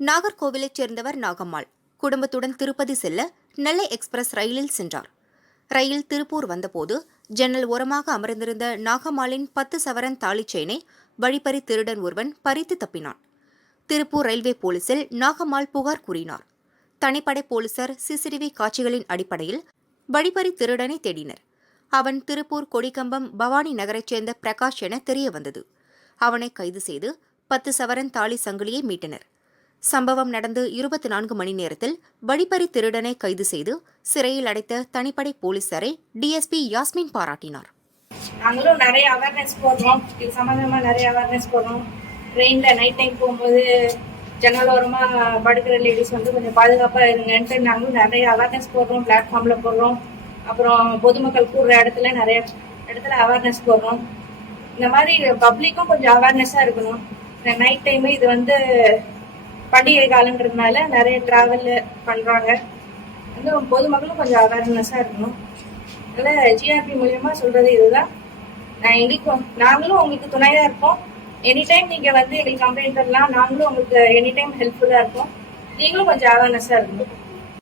நாகர்கோவிலைச் சேர்ந்தவர் நாகம்மாள். குடும்பத்துடன் திருப்பதி செல்ல நெல்லை எக்ஸ்பிரஸ் ரயிலில் சென்றார். ரயில் திருப்பூர் வந்தபோது ஜன்னல் ஓரமாக அமர்ந்திருந்த நாகம்மாளின் பத்து சவரன் தாலி செயினை வழிப்பறி திருடன் ஒருவன் பறித்து தப்பினான். திருப்பூர் ரயில்வே போலீசில் நாகம்மாள் புகார் கூறினார். தனிப்படை போலீசார் சிசிடிவி காட்சிகளின் அடிப்படையில் வழிப்பறி திருடனை தேடினர். அவன் திருப்பூர் கொடிக்கம்பம் பவானி நகரைச் சேர்ந்த பிரகாஷ் என தெரிய வந்தது அவனை கைது செய்து பத்து சவரன் தாலி சங்கிலியை மீட்டனர். சம்பவம் நடந்து இருபத்தி நான்கு மணி நேரத்தில் வழிப்பறி திருடனை கைது செய்து சிறையில் அடைத்த தனிப்படை போலீசாரை டிஎஸ்பி யாஸ்மின் பாராட்டினார். நாங்களும் நிறைய அவேர்னஸ் போடுறோம். இது சம்மந்தமாக நிறைய அவேர்னஸ் போடுறோம். ட்ரெயின்ல நைட் டைம் போகும்போது ஜன்னலோரமா படுக்கிற லேடிஸ் வந்து கொஞ்சம் பாதுகாப்பா இருங்கன்ட்டு நாங்களும் நிறைய அவேர்னஸ் போடுறோம். பிளாட்ஃபார்ம்ல போடுறோம். அப்புறம் பொதுமக்கள் கூடுற இடத்துல நிறைய இடத்துல அவேர்னஸ் போடுறோம். இந்த மாதிரி பப்ளிக்கும் கொஞ்சம் அவேர்னஸா இருக்கணும். இந்த நைட் டைமு இது வந்து பண்டிகை காலங்கிறதுனால நிறைய டிராவல் பண்றாங்க. வந்து பொதுமக்களும் கொஞ்சம் அவேர்னஸா இருக்கணும். அதனால ஜிஆர்பி மூலியமா சொல்றது இதுதான். நான் எங்களுக்கு நாங்களும் உங்களுக்கு துணையா இருப்போம். எனி டைம் நீங்க வந்து எங்களுக்கு கம்ப்ளைண்ட் தரலாம் நாங்களும் உங்களுக்கு எனி டைம் ஹெல்ப்ஃபுல்லா இருப்போம். நீங்களும் கொஞ்சம் அவேர்னஸா இருக்கணும்.